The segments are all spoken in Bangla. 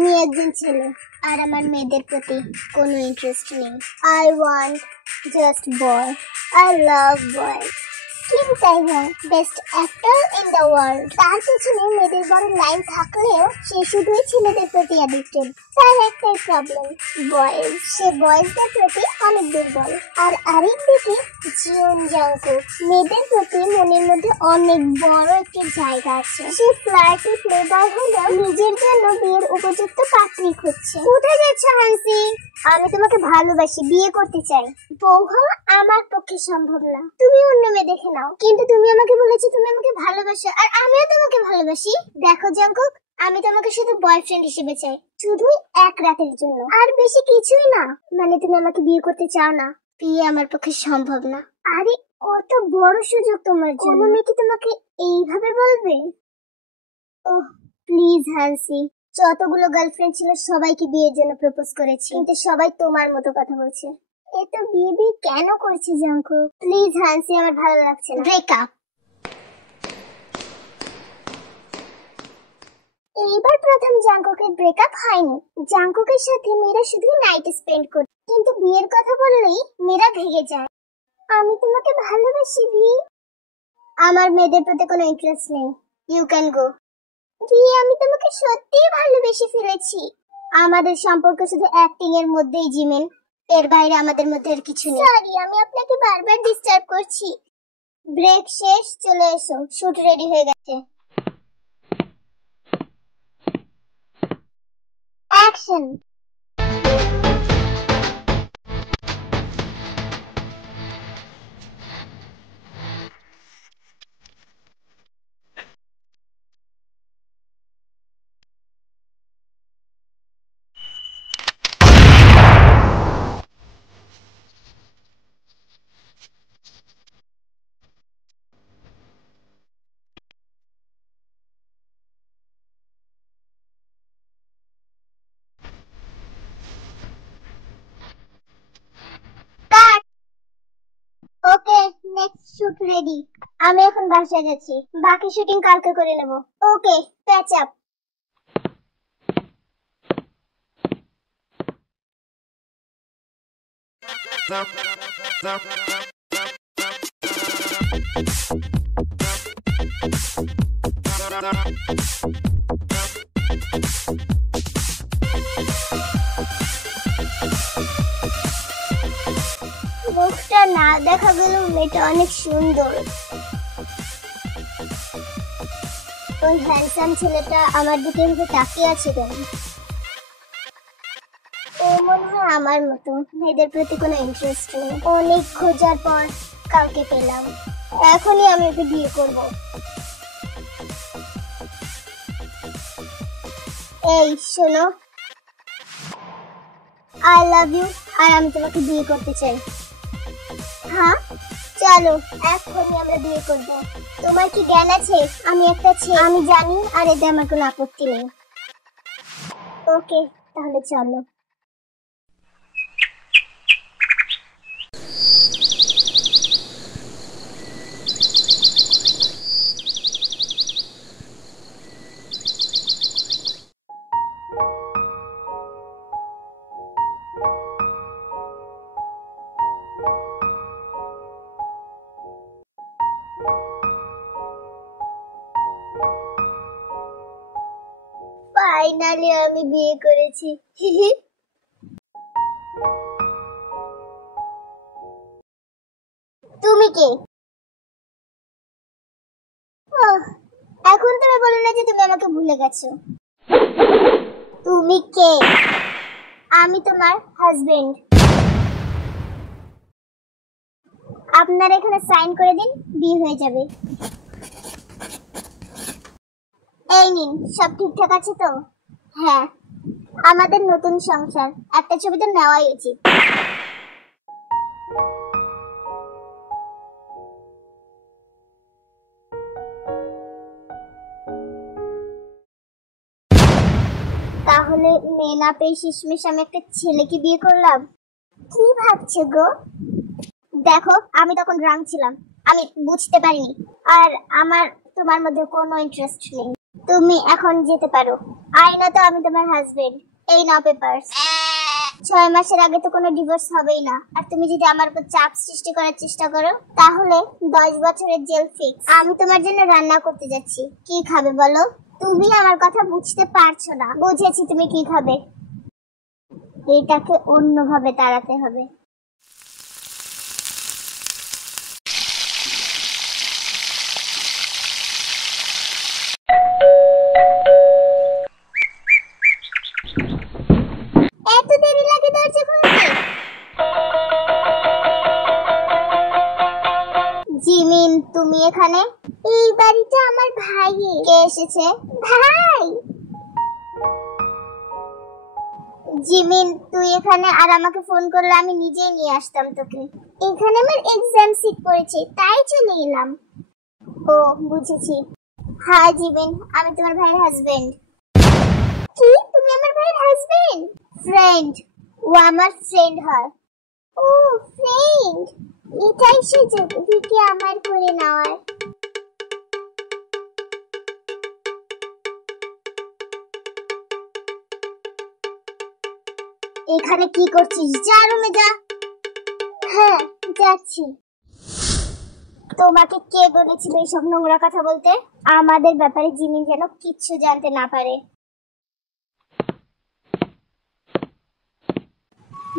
আমি একজন ছেলে আর আমার মেয়েদের প্রতি কোনো ইন্টারেস্ট নেই। I want just boy. I love boy. Kim Taehyung, best actor in the world. তার পিছনে মেয়েদের বড় লাইন থাকলেও সে শুধুই ছেলেদের প্রতি অ্যাডিক্টেড। তার একটাই প্রবলেম, বয়েজ। সে বয়েজদের প্রতি অনেক দুর্বল। আর আরেকদিকে জিওন জাংকুক, মেয়েদের প্রতি মনের মধ্যে অনেক বড় একটি জায়গা আছে। সে ফ্লার্টি প্লেবয় হলেও নিজের জন্য বিয়ের উপযুক্ত পাত্রী খুঁজছে। কোথায় যাচ্ছ হানসি? আমি তোমাকে ভালোবাসি, বিয়ে করতে চাই। বউ হওয়া আমার পক্ষে সম্ভব না, তুমি অন্য মেয়ে দেখে নাও। কিন্তু তুমি আমাকে বলেছো তুমি আমাকে ভালোবাসো, আর আমিও তোমাকে ভালোবাসি। দেখো জাংকুক, আমি তোমাকে শুধু বয়ফ্রেন্ড হিসেবে চাই, শুধু এক রাতের জন্য, আর বেশি কিছুই না। মানে তুমি আমাকে বিয়ে করতে চাও না? বিয়ে আমার পক্ষে সম্ভব না। আরে কত বড় সুযোগ তোমার জন্য। কোনো মেয়ে কি তোমাকে এইভাবে বলবে? ওহ প্লিজ হানসি, যতগুলো গার্লফ্রেন্ড ছিল সবাইকে বিয়ের জন্য প্রপোজ করেছি, কিন্তু সবাই তোমার মতো কথা বলছে। এ তো বিয়ে কেন করছে জাংকুক? প্লিজ হানসি, আমার ভালো লাগছে না। ব্রেকআপ। এইবার প্রথম জাংকুকের ব্রেকআপ হয়নি। জাংকুকের সাথে মেয়েরা শুধু নাইট স্পেন্ড করে, কিন্তু বিয়ের কথা বললেই মেয়েরা ভেঙে যায়। আমি তোমাকে ভালোবাসি ভি। আমার মেয়েদের প্রতি কোনো ইন্টারেস্ট নেই। You can go. ভি, আমি তোমাকে সত্যিই ভালোবেসে ফেলেছি। আমাদের সম্পর্ক শুধু অ্যাক্টিং এর মধ্যেই জিমেন, এর বাইরে আমাদের মধ্যে আর কিছু নেই। সরি, আমি আপনাকে বারবার ডিস্টার্ব করছি। ব্রেক শেষ, চলে এসো, শুট রেডি হয়ে গেছে। অ্যাকশন। ওকে, নেক্সট শুট রেডি। আমি এখন বাসায় যাচ্ছি, বাকি শুটিং কালকে করে নেব। ওকে, প্যাচ আপ। মুখটা না দেখা গেল মেয়েটা অনেক সুন্দর। ওই হ্যান্ডসাম ছেলেটা আমার দিকে তাকিয়ে আছে কেন? ও মনে হয় আমার মতো, মেয়েদের প্রতি কোনো ইন্টারেস্ট নেই। অনেক খোঁজার পর কাউকে পেলাম, এখনই আমি ওকে বিয়ে করব। এই শোনো, আই লাভ ইউ, আর আমি তোমাকে বিয়ে করতে চাই। হ্যাঁ চলো, এখনই আমরা বিয়ে করব। তোমার কি জ্ঞান আছে? আমি একটা ছেলে, আমি জানি, আর এতে আমার কোনো আপত্তি নেই। ওকে, তাহলে চলো। ফাইনালি আমি বিয়ে করেছি। তুমি কে? এখন তুমি বলো না যে তুমি আমাকে ভুলে গেছো। তুমি কে? আমি তোমার হাজবেন্ড। আপনার এখানে সাইন করে দিন, বিয়ে হয়ে যাবে। এই নিন, সব ঠিকঠাক আছে তো? হ্যাঁ, আমাদের নতুন সংসার, একটা ছবি তো নেওয়াই উচিত। তাহলে মেয়ে না পেয়ে শেষমেশ আমি একটা ছেলেকে বিয়ে করলাম। কি ভাবছো গো? দেখো, আমি তখন ড্রাঙ্ক ছিলাম, আমি বুঝতে পারিনি, আর আমার তোমার মধ্যে কোনো ইন্টারেস্ট নেই। তুমি এখন যেতে পারো। আইনত আমি তোমার হাজবেন্ড। এই নাও পেপারস। 6 মাসের আগে তো কোনো ডিভোর্স হবেই না। আর তুমি যদি আমার উপর চাপ সৃষ্টি করার চেষ্টা করো তাহলে 10 বছরের জেল ফিক্স। আমি তোমার জন্য রান্না করতে যাচ্ছি। কি খাবে বলো? তুমি আমার কথা বুঝতে পারছো না। বুঝেছি তুমি কি খাবে। এটাকে অন্যভাবে তাড়াতে হবে। এত দেরি লাগে দরজা খুলতে? জিমিন, তুমি এখানে? এই বাড়িতে আমার ভাই। কে এসেছে? ভাই। জিমিন, তুই এখানে আর আমাকে ফোন করলে আমি নিজেই নিয়ে আসতাম তোকে। এখানে আমার এক্সাম সিট পড়েছে তাই চলে এলাম। ও বুঝেছি। হ্যাঁ জিমিন, আমি তোমার ভাইয়ের হাজবেন্ড। কি? তুমি আমার ভাইয়ের হাজবেন্ড? ফ্রেন্ড। ও আমার ফ্রেন্ড হয়। ও ফ্রেন্ড। এটাই সুযোগ ভিকে আমার করে নেওয়ার। এখানে কি করছিস? যা রুমে যা। হ্যাঁ যাচ্ছি। তোমাকে কে বলেছিল এইসব নোংরা কথা বলতে? আমাদের ব্যাপারে জিমিন যেন কিচ্ছু জানতে না পারে।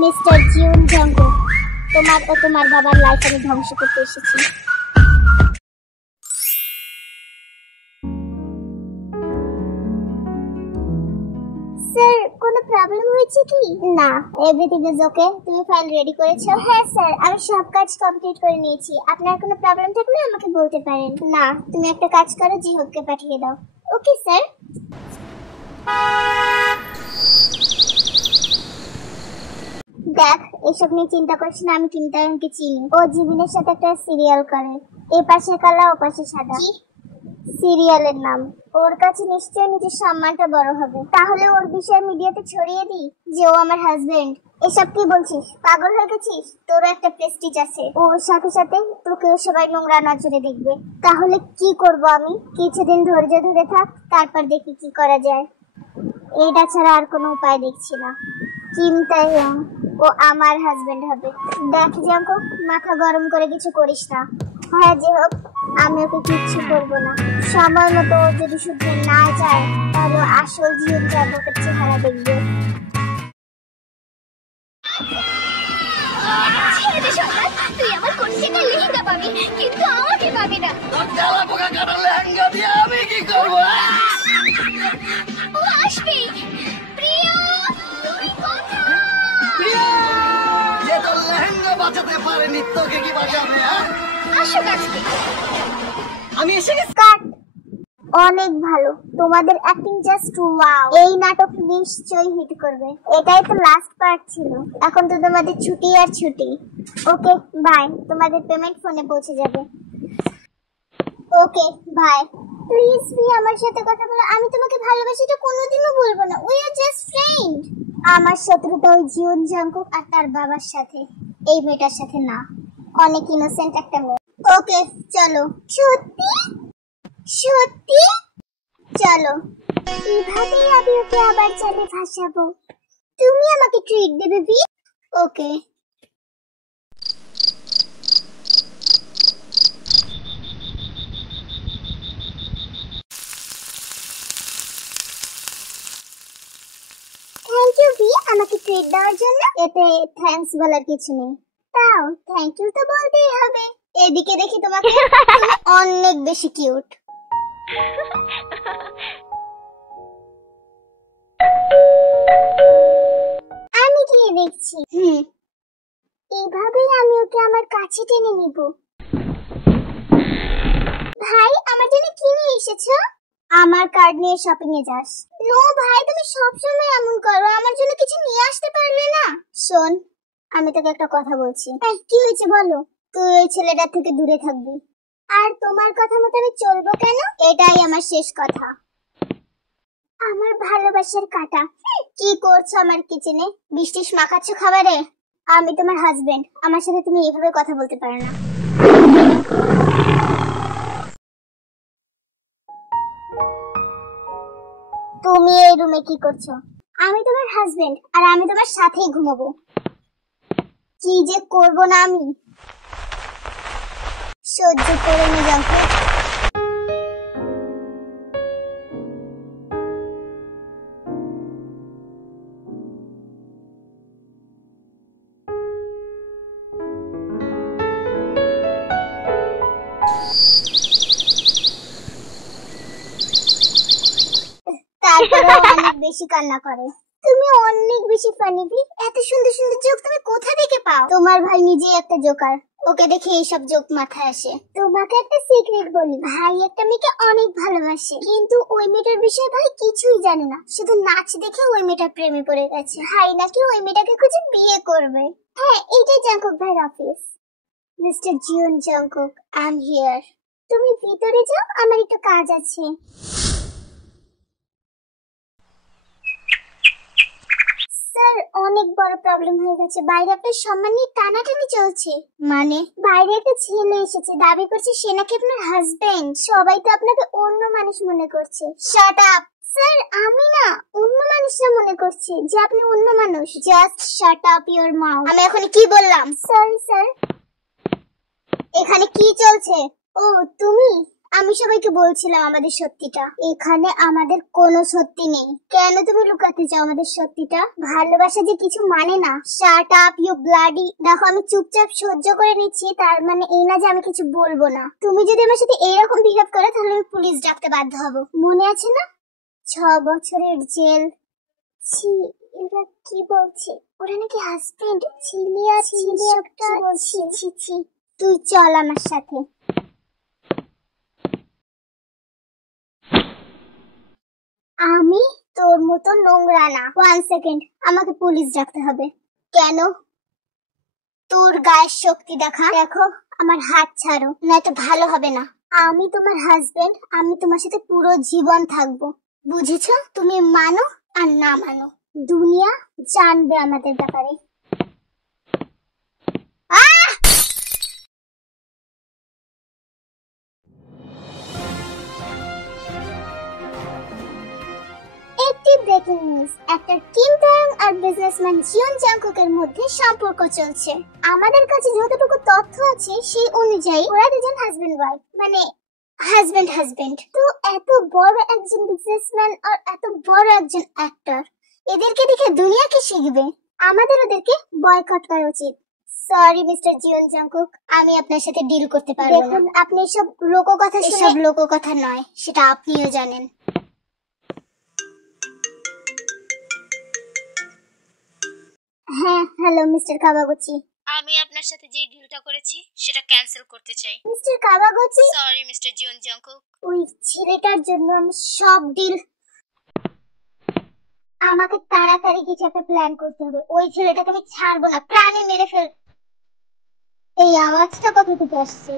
মিস্টার জিউন জাঙ্কুক, তোমার ও তোমার বাবার লাইফ আমি ধ্বংস করতে এসেছি। স্যার, কোনো প্রবলেম হয়েছে কি? না, এভরিথিং ইজ ওকে। তুমি ফাইল রেডি করেছো? হ্যাঁ স্যার, আমি সব কাজ কমপ্লিট করে নিয়েছি। আপনার কোনো প্রবলেম থাকলে আমাকে বলতে পারেন। না, তুমি একটা কাজ করো, জিহোককে পাঠিয়ে দাও। Okay sir. দেখ, এসব নিয়ে চিন্তা করছি না। আমি কিমতায়নকে চিনি। ও জিমিনের সাথে একটা সিরিয়াল করে। এ পাশে কালা ও পাশে সাদা। সিরিয়ালের নাম। ওর কাছে নিশ্চয়ই নিজের সম্মানটা বড় হবে। তাহলে ওর বিষয়ে মিডিয়াতে ছড়িয়ে দিই যে ও আমার হাজবেন্ড। এসব কি বলছিস? পাগল হয়ে গেছিস? তোর একটা প্রেস্টিজ আছে। ওর সাথে সাথে তোকেও সবাই নোংরা নজরে দেখবে। তাহলে কি করব আমি? কিছুদিন ধৈর্য ধরে থাক, তারপর দেখি কি করা যায়। এটা ছাড়া আর কোনো উপায় দেখছি না। কিম তাইয়ং ও আমার হাজবেন্ড হবে। দেখ জাঙ্কুক, মাথা গরম করে কিছু করিস না। হ্যাঁ যে হোক, আমি ওকে কিচ্ছু করবো না। সময় মতো ও যদি শুধরে না যায় তাহলে আসল জীবন জাঙ্কুকের চেহারা দেখবে। তুই আমার কোন থেকে লেহেঙ্গা পাবি, কিন্তু আমাকে পাবি না। তেলা পোকা কাটা লেহেঙ্গা দিয়ে আমি কি করবো? ও আসবে। প্রিয়া, তুই কোথায়? প্রিয়া, যে তোর লেহেঙ্গা বাঁচাতে পারেনি তোকে কি বাঁচাবে? আসো কাছে। আমি এসে গেছি। কাট। অনেক ভালো, তোমাদের অ্যাক্টিং জাস্ট ওয়াও। এই নাটক নিশ্চয়ই হিট করবে। এটাই তো লাস্ট পার্ট ছিল। এখন তো তোমাদের ছুটি আর ছুটি। ওকে বাই, তোমাদের পেমেন্ট ফোনে পৌঁছে যাবে। Okay bye. প্লিজ বি আমার সাথে কথা বলো। আমি তোমাকে ভালোবাসি এটা কোনোদিনও বলবো না। We are just friend. আমার শত্রুতা ওই জিউন জাঙ্কুক আর তার বাবার সাথে, এই মেয়েটার সাথে না। অনেক ইনোসেন্ট একটা মেয়ে। ওকে চলো। সত্যি সত্যি চলো। এভাবেই আমি ওকে আবার চালে ভাসাবো। তুমি আমাকে ট্রিট দেবে ভি? ওকে। থ্যাংক ইউ ভি আমাকে ট্রিট দেওয়ার জন্য। এতে থ্যাঙ্কস বলার কিছু নেই। তাও থ্যাংক ইউ তো বলতেই হবে। এদিকে দেখি তোমাকে। তুমি অনেক বেশি কিউট। আমি কি দেখছি? এইভাবেই আমি ওকে আমার কাছে টেনে নিব। ভাই, আমার জন্য কি নিয়ে এসেছো? আমার কার্ড নিয়ে শপিং এ যাস? নো ভাই, তুমি সব সময় এমন করো। আমার জন্য কিছু নিয়ে আসতে পারলে না? শোন, আমি তোকে একটা কথা বলছি। কি হয়েছে বলো? তুই ওই ছেলেটার থেকে দূরে থাকবি। আর তোমার কথা মতো আমি চলবো কেন? এটাই আমার শেষ কথা। আমার ভালোবাসার কাটা। কি করছো আমার কিচেনে? বৃষ্টিস মাখাচ্ছ খাবারে? আমি তোমার হাজবেন্ড। আমার সাথে তুমি এইভাবে কথা বলতে পারো না। তুমি এই রুমে কি করছো? আমি তোমার হাজবেন্ড আর আমি তোমার সাথেই ঘুমাবো। কি যে করব না আমি, সহ্য করে নি জাঙ্কুক। তারপরে অনেক বেশি কান্না করে। তুমি অনেক বেশি ফানি। এত সুন্দর সুন্দর জোক তুমি কোথা থেকে পাও? তোমার ভাই নিজেই একটা জোকার, ওকে দেখে এইসব জোক মাথায় আসে। তোমাকে একটা সিক্রেট বলি, ভাই একটা মেয়েকে অনেক ভালোবাসে, কিন্তু ওই মেয়েটার বিষয়ে ভাই কিছুই জানে না। শুধু নাচ দেখে ওই মেয়েটার প্রেমে পড়ে গেছে। ভাই নাকি ওই মেয়েটাকে খুঁজে বিয়ে করবে। হ্যাঁ, এইটাই জাঙ্কুক ভাইয়ের office. Mister Jeon Jungkook, I am here. তুমি ভিতরে যাও, আমার একটু কাজ আছে। স্যার, অনেক বড় প্রবলেম হয়ে গেছে। বাইরে আপনার সম্মান নিয়ে টানাটানি চলছে। মানে? বাইরে একটা ছেলে এসেছে, দাবি করছে সে নাকি আপনার হাজবেন্ড। সবাই তো আপনাকে অন্য মানুষ মনে করছে। Shut up. স্যার, আমি না, অন্য মানুষরা মনে করছে যে আপনি অন্য মানুষ। Just shut up your mouth. আমি এখন কি বললাম? Sorry sir. এখানে কি চলছে? ও তুমি? আমি সবাইকে বলছিলাম আমাদের সত্যিটা। এখানে আমাদের কোনো সত্যি নেই। কেন তুমি লুকাতে চাও আমাদের সত্যিটা? ভালোবাসা যে কিছু মানে না। Shut up you bloody. দেখো, আমি চুপচাপ সহ্য করে নিচ্ছি, তার মানে এই না যে আমি কিছু বলবো না। তুমি যদি আমার সাথে এইরকম বিহেভ করো তাহলে আমি পুলিশ ডাকতে বাধ্য হব। মনে আছে না? 6 বছরের জেল। ছি, এরা কি বলছে? ওরা নাকি হাজবেন্ড। ছিলিয়া একটা বলছি। ছি ছি। তুই চল আমার সাথে। আমি তোর মতো নোংরা না। 1 সেকেন্ড, আমাকে পুলিশ ডাকতে হবে। কেন? তোর গায়ের শক্তি দেখা। দেখো, আমার হাত ছাড়ো, নয়তো ভালো হবে না। আমি তোমার হাজবেন্ড, আমি তোমার সাথে পুরো জীবন থাকবো। বুঝেছো? তুমি মানো আর না মানো, দুনিয়া জানবে আমাদের ব্যাপারে। একটি ব্রেকিং নিউজ, একটা কিম তায়ং আর বিজনেসম্যান জিওন জাঙ্কুকের মধ্যে সম্পর্ক চলছে। আমাদের কাছে যতটুকু তথ্য আছে সেই অনুযায়ী ওরা দুজন হাজবেন্ড ওয়াইফ, মানে হাজবেন্ড। তো এত বড় একজন বিজনেসম্যান আর এত বড় একজন অ্যাক্টর, এদেরকে দেখে দুনিয়া কি শিখবে? আমাদের ওদেরকে বয়কট করা উচিত। সরি মিস্টার জিওন জাঙ্কুক, আমি আপনার সাথে ডিল করতে পারবো না। দেখুন, আপনি সব লোককথা শুনে। সব লোককথা নয়, সেটা আপনিও জানেন। হ্যাঁ, হ্যালো মিস্টার কাবাগুচি। আমি আপনার সাথে যে ডিলটা করেছি সেটা ক্যান্সেল করতে চাই। Mister Kawaguchi, sorry mister Jeon Jungkook. ওই ছেলেটার জন্য আমি সব ডিল। আমাকে তাড়াতাড়ি কিছু একটা প্ল্যান করতে হবে। ওই ছেলেটাকে আমি ছাড়বো না, প্রাণে মেরে ফেল। এই আওয়াজটা কোথা থেকে আসছে?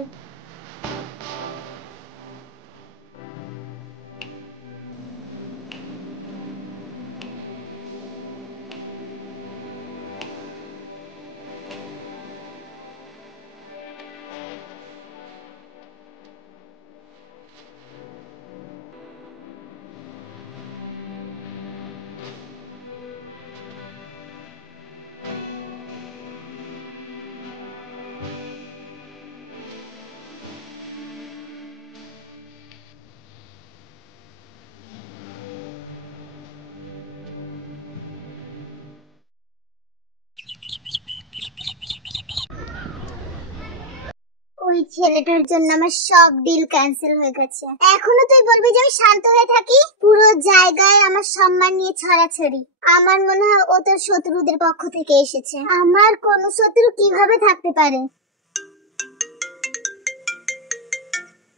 ওই ছেলেটার জন্য আমার সব ডিল ক্যান্সেল হয়ে গেছে। এখনো তুই বলবি যে আমি শান্ত হয়ে থাকি? পুরো জায়গায় আমার সম্মান নিয়ে ছড়াছড়ি। আমার মনে হয় ও তোর শত্রুদের পক্ষ থেকে এসেছে। আমার কোন শত্রু কিভাবে থাকতে পারে?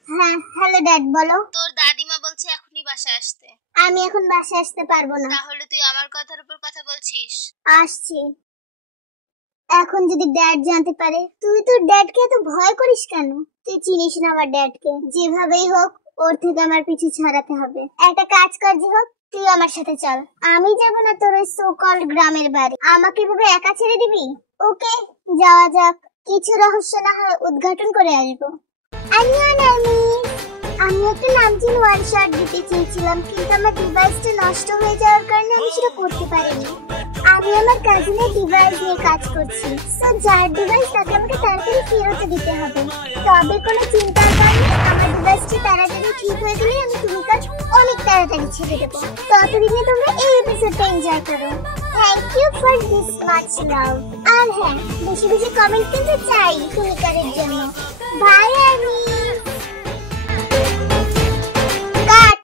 হ্যাঁ, হ্যালো ড্যাড, বলো। তোর দাদিমা বলছে এখনই বাসায় আসতে। আমি এখন বাসায় আসতে পারবো না। তাহলে তুই আমার কথার উপর কথা বলছিস? আসছি। এখন যদি ড্যাড জানতে পারে। তুই তোর ড্যাডকে এত ভয় করিস কেন? তুই চিনিস না আমার ড্যাডকে। যেভাবেই হোক ওর থেকে আমার পিছু ছাড়াতে হবে। একটা কাজ কর, যে হোক তুই আমার সাথে চল। আমি যাব না তোর ওই সো কল্ড গ্রামের বাড়ি। আমাকে এভাবে একা ছেড়ে দিবি? ওকে, যাওয়া যাক। কিছু রহস্য না হয় উদ্ঘাটন করে আসবো। আনিয়ন আর্মি, আমি একটা নামচিন ওয়ান শট দিতে চেয়েছিলাম, কিন্তু আমার ডিভাইসটা নষ্ট হয়ে যাওয়ার কারণে আমি সেটা করতে পারিনি। আমি আমার কাজিনের ডিভাইস নিয়ে কাজ করছি, সো যার ডিভাইস তাকে আমাকে তাড়াতাড়ি ফেরত দিতে হবে। তবে কোনো চিন্তার কারণে আমার ডিভাইসটা তাড়াতাড়ি ঠিক হয়ে গেলে আমি তুমিকার অনেক তাড়াতাড়ি ছেড়ে দেবো। ততদিনে তোমরা এই এপিসোডটা এনজয় করো। Thank you for this much love. আর হ্যাঁ, বেশি বেশি কমেন্ট কিন্তু চাই তুমিকারের জন্য। Bye army.